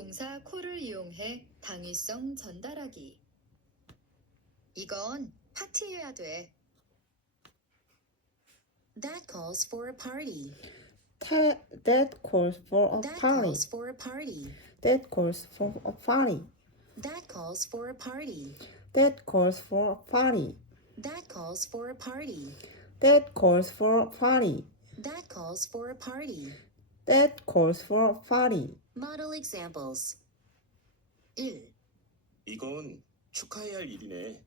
동사 call을 이용해 당위성 전달하기. 이건 파티해야 돼. That calls for a party. That calls for a That party. calls for a party. That calls for a party. That calls for a party. That calls for a party. That calls for a party. That calls for a party. That calls for a party. That calls for a party. Model examples. 1. 이건 축하해야 할 일이네.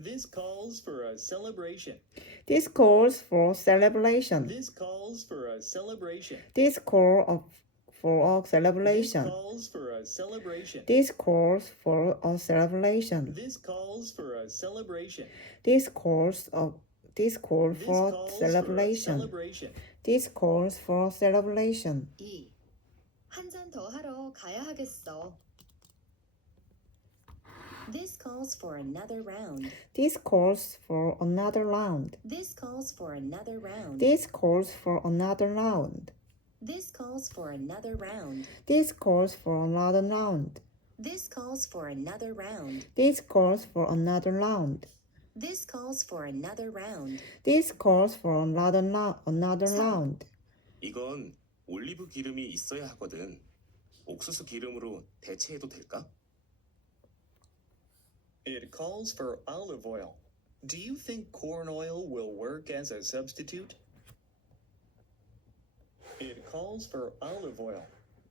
This calls for a celebration. This calls for celebration. This calls for a celebration. This calls for a This celebration. calls for a celebration. This calls for a celebration. This calls for a celebration. This calls for This a calls for a celebration. celebration. This calls for a celebration. 2. 한 잔 더 하러 가야 하겠어. This calls for another round. This calls for another round. This calls for another round. This calls for another round. This calls for another round. This calls for another round. This calls for another round. This calls for another round. This calls for another round. This calls for another round. 이건 올리브 기름이 있어야 하거든. 옥수수 기름으로 대체해도 될까? It calls for olive oil. Do you think corn oil will work as a substitute? It calls for olive oil.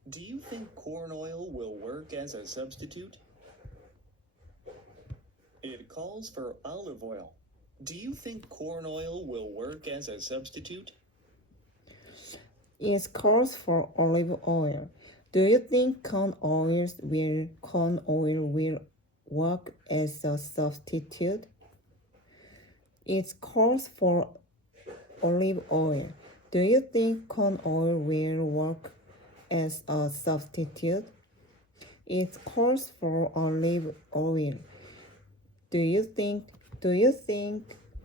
Do you think corn oil will work as a substitute? It calls for olive oil. Do you think corn oil will work as a substitute? It calls for olive oil. Do you think corn oil will work as a substitute? It calls for olive oil. Do you think corn oil will work as a substitute? It calls for olive oil. Do you think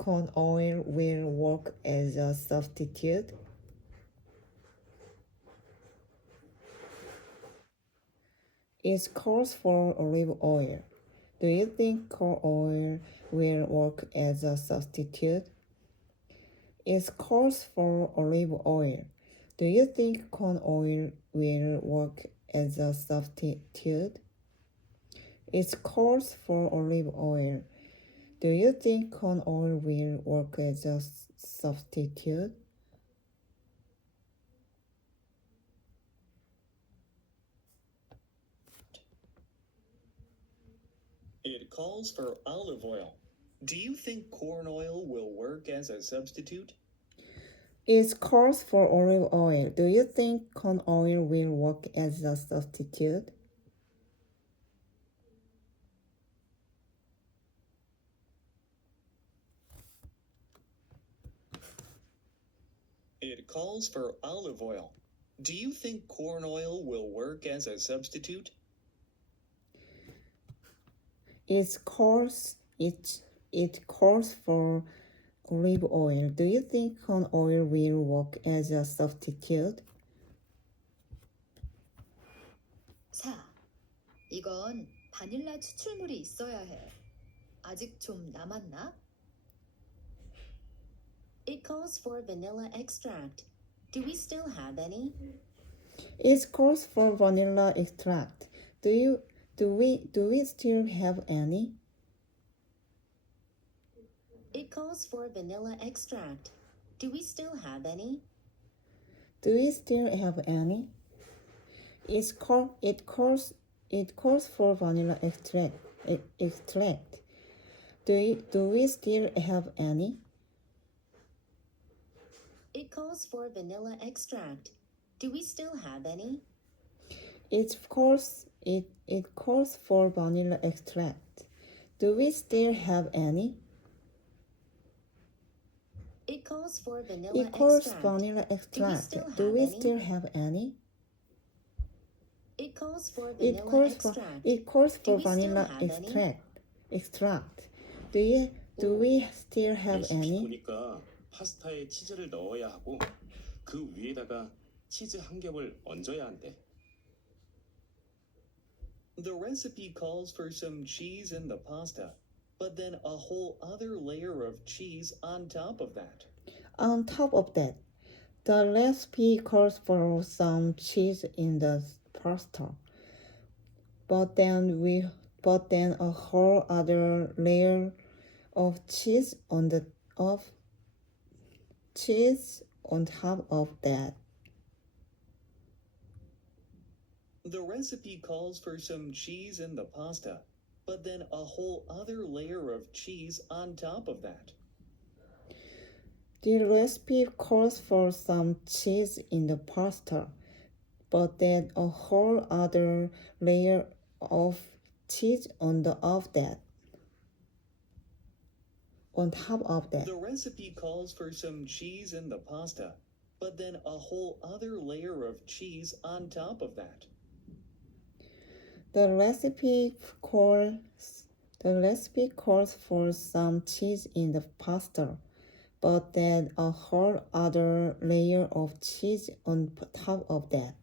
corn oil will work as a substitute? It calls for olive oil. Do you think corn oil will work as a substitute? It calls for olive oil. Do you think corn oil will work as a substitute? It calls for olive oil. Do you think corn oil will work as a substitute? It calls for olive oil. Do you think corn oil will work as a substitute? It calls for olive oil. Do you think corn oil will work as a substitute? It calls for olive oil. Do you think corn oil will work as a substitute? It calls for olive oil. Do you think corn oil will work as a substitute? 4. 이건 바닐라 추출물이 있어야 해. 아직 좀 남았나? It calls for vanilla extract. Do we still have any? It calls for vanilla extract. Do we still have any? It calls for vanilla extract. Do we still have any? Do we still have any? It calls for vanilla extract. Do we still have any? It calls for vanilla extract. Do we still have any? It calls for vanilla extract. Do we still have any? It calls for vanilla It calls extract. vanilla Do we extract. still Do have we any? still have any? It calls for It vanilla calls for extract. vanilla Do we still have any? extract. Do we still have 레시피 any? 보니까 파스타에 치즈를 넣어야 하고 그 위에다가 치즈 한 겹을 얹어야 한대. The recipe calls for some cheese in the pasta, but then a whole other layer of cheese on top of that. On top of that, the recipe calls for some cheese in the pasta, but then a whole other layer of cheese on top of that. The recipe calls for some cheese in the pasta, but then a whole other layer of cheese on top of that. The recipe calls for some cheese in the pasta, but then a whole other layer of cheese on top of that. The recipe calls for some cheese in the pasta, but then a whole other layer of cheese on top of that. The recipe calls for some cheese in the pasta, but then a whole other layer of cheese on top of that.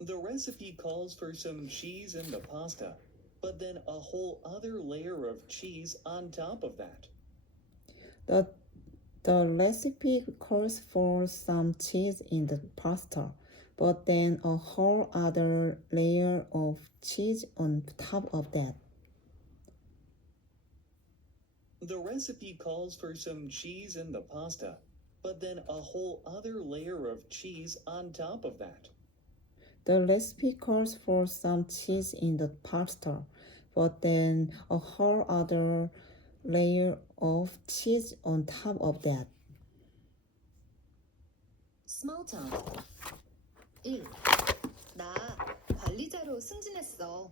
The recipe calls for some cheese in the pasta, but then a whole other layer of cheese on top of that. The recipe calls for some cheese in the pasta, but then a whole other layer of cheese on top of that. The recipe calls for some cheese in the pasta, but then a whole other layer of cheese on top of that. The recipe calls for some cheese in the pasta, but then a whole other layer of cheese on top of that. Small talk. 1. 나 관리자로 승진했어.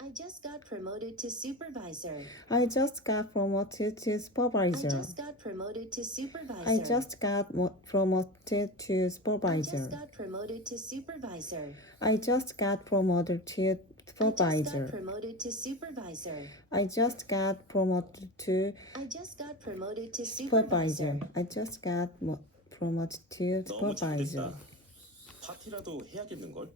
I just got promoted to supervisor. I just got promoted to I supervisor. just got promoted to supervisor. I just got promoted to I supervisor. just got promoted to supervisor. I just got promoted to I just got supervisor. promoted to supervisor. I just got promoted to I just got promoted to supervisor. supervisor. I just got promoted to 너무 supervisor. 잘됐다. 파티라도 해야겠는걸?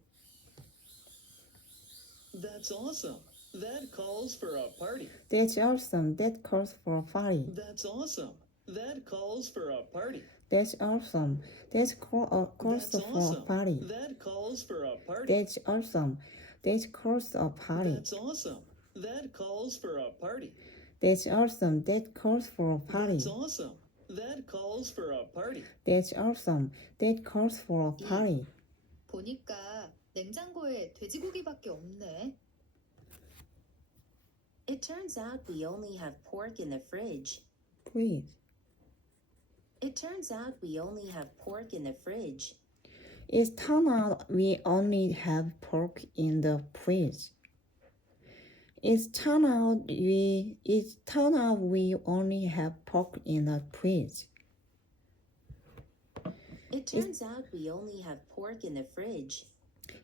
That's awesome. That calls for a party. That's awesome. That calls for a party. That's awesome. That calls for a party. That's awesome. That calls That's for a awesome. party. That calls for a party. That's awesome. That calls a party. That's awesome. That calls for a party. That's awesome. That calls for a party. That's awesome. That calls for a party. That's awesome. That calls for a party. 보니까 냉장고에 돼지고기밖에 없네. It turns out we only have pork in the fridge. Please. It turns out we only have pork in the fridge. It turned out we only have pork in the fridge. It turned out we only have pork in the fridge. It turns out we only have pork in the fridge.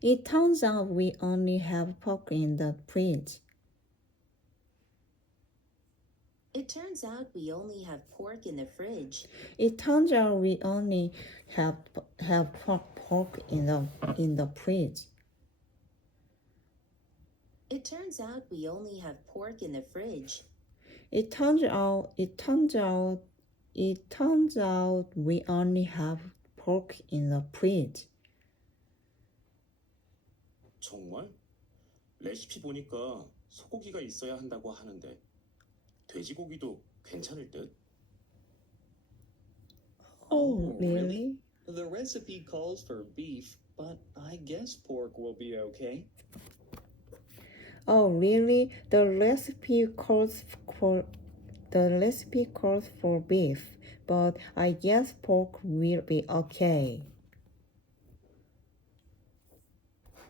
It turns out we only have pork in the fridge. It turns out we only have pork in the fridge. It turns out we only have pork in the fridge. It turns out we only have pork in the fridge. It turns out we only have pork in the fridge. 정말? 레시피 보니까 소고기가 있어야 한다고 하는데 돼지고기도 괜찮을 듯? Oh, really? The recipe calls for beef, but I guess pork will be okay. Oh, really? The recipe calls for beef, but I guess pork will be okay.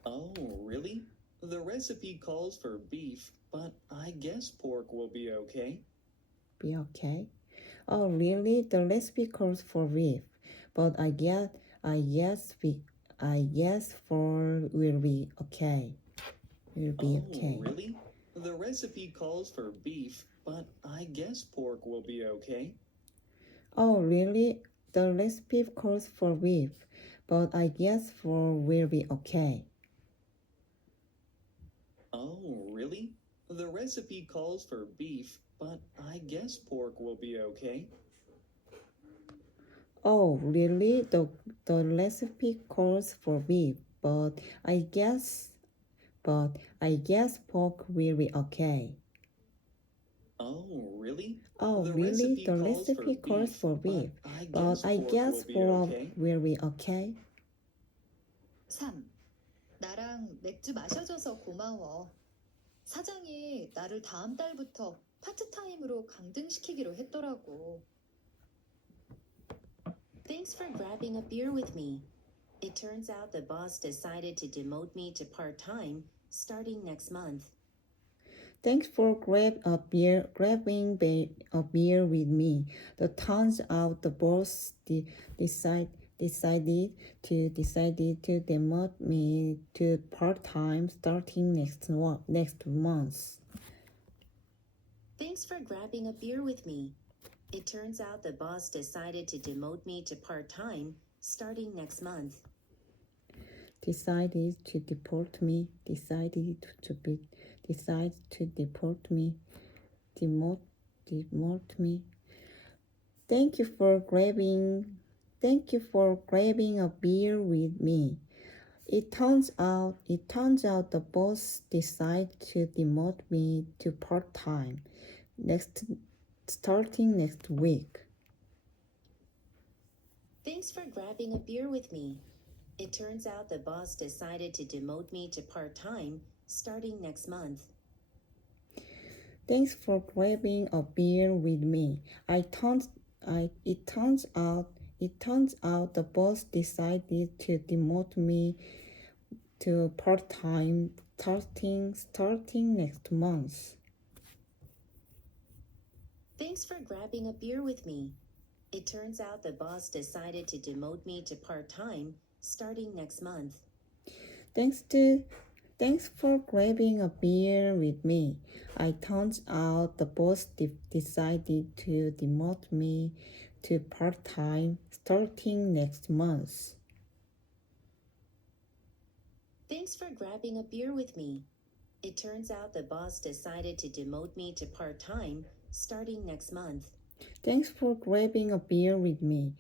Oh, really? The recipe calls for beef, but I guess pork will be okay. Be okay? Oh, really? The recipe calls for beef, but I guess pork will be okay. Will be Oh, okay. really? The recipe calls for beef, but I guess pork will be okay. Oh, really? The recipe calls for beef, but I guess for will be okay. Oh, really? The recipe calls for beef, but I guess pork will be okay. Oh, really? The recipe calls for beef, but I guess pork will be okay. Oh, really? Oh, The really? recipe The calls recipe for calls beef, for beef, but I guess pork will be okay. will be okay. 3. 나랑 맥주 마셔줘서 고마워. 사장이 나를 다음 달부터 파트타임으로 강등시키기로 했더라고. Thanks for grabbing a beer with me. It turns out the boss decided to demote me to part-time starting next month. Thanks for grabbing a beer with me. The turns out the boss decided to demote me to part-time starting next month. Thanks for grabbing a beer with me. It turns out the boss decided to demote me to part-time starting next month. Decided to deport me. Demote me. Thank you for grabbing a beer with me. It turns out the boss decided to demote me to part-time starting next week. Thanks for grabbing a beer with me. It turns out the boss decided to demote me to part-time starting next month. Thanks for grabbing a beer with me. It turns out the boss decided to demote me to part-time starting next month. Thanks for grabbing a beer with me. It turns out the boss decided to demote me to part-time starting next month. Thanks for grabbing a beer with me. It turns out the boss decided to demote me to part-time starting next month. Thanks for grabbing a beer with me. It turns out the boss decided to demote me to part-time starting next month. Thanks for grabbing a beer with me.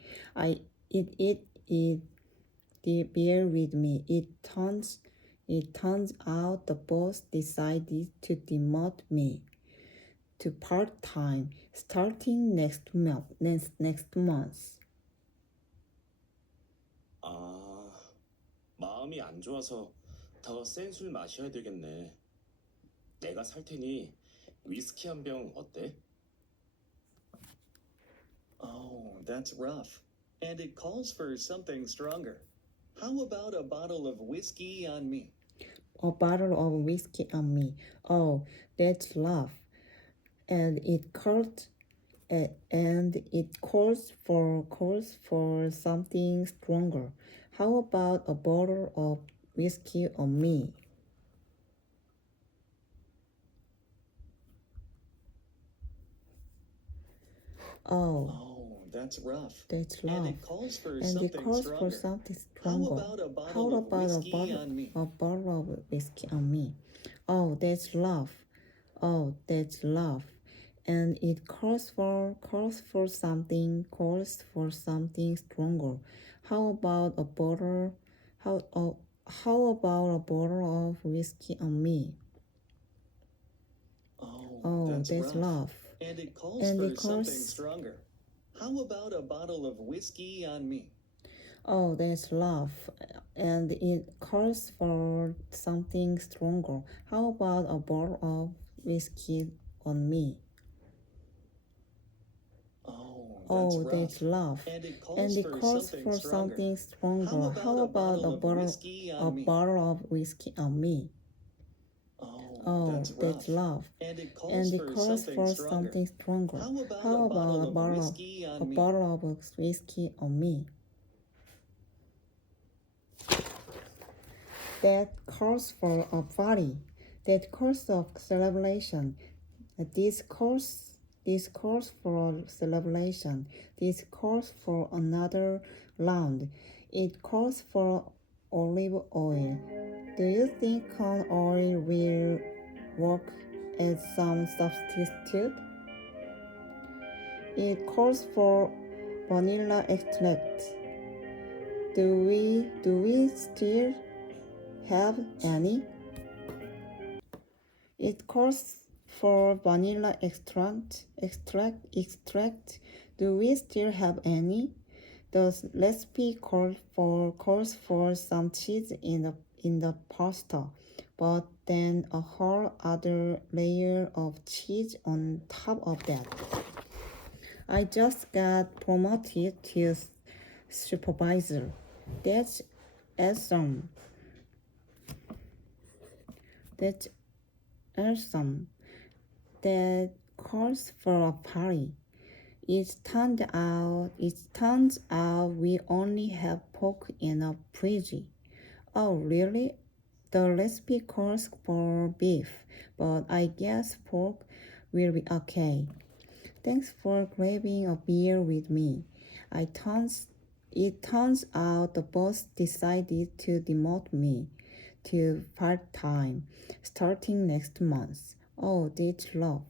The beer with me. It turns out the boss decided to demote me to part-time starting next month. 아, 마음이 안 좋아서 더 센 술 마셔야 되겠네. 내가 살 테니 위스키 한 병 어때? Oh, that's rough. And it calls for something stronger. How about a bottle of whiskey on me? A bottle of whiskey on me. Oh, that's love. And it calls for something stronger. How about a bottle of whiskey on me? Oh, that's rough. that's And love. it calls for And something it calls for stronger. something How stronger. about a bottle of whiskey on me? A bottle of whiskey on me. Oh, that's love. Oh, that's love. And it calls for something stronger. How about a bottle of whiskey on me? Oh, that's rough. love. And it calls And for it calls- something stronger. How about a bottle of whiskey on me? Oh, that's love. And it calls for something stronger. How about a bottle of whiskey on me? Oh, That's rough. love. And it And it calls for something stronger. How about a bottle of whiskey on me? Oh, that's love. And it calls And it for calls something for stronger. something stronger. How about a bottle of whiskey on me? bottle of whiskey on me? That calls for a party. that calls for celebration. This calls for celebration. This calls for another round. It calls for olive oil. Do you think corn oil will work as some substitute? It calls for vanilla extract. Do we still have any? It calls for vanilla extract. Do we still have any? The recipe calls for some cheese in the pasta, but then a whole other layer of cheese on top of that. I just got promoted to supervisor. That's awesome. That calls for a party. It turns out we only have pork in a fridge. Oh, really? The recipe calls for beef, but I guess pork will be okay. Thanks for grabbing a beer with me. It turns out the boss decided to demote me to part-time starting next month. Oh, that's love.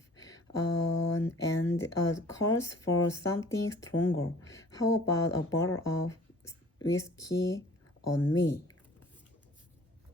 And calls for something stronger. How about a bottle of whiskey on me?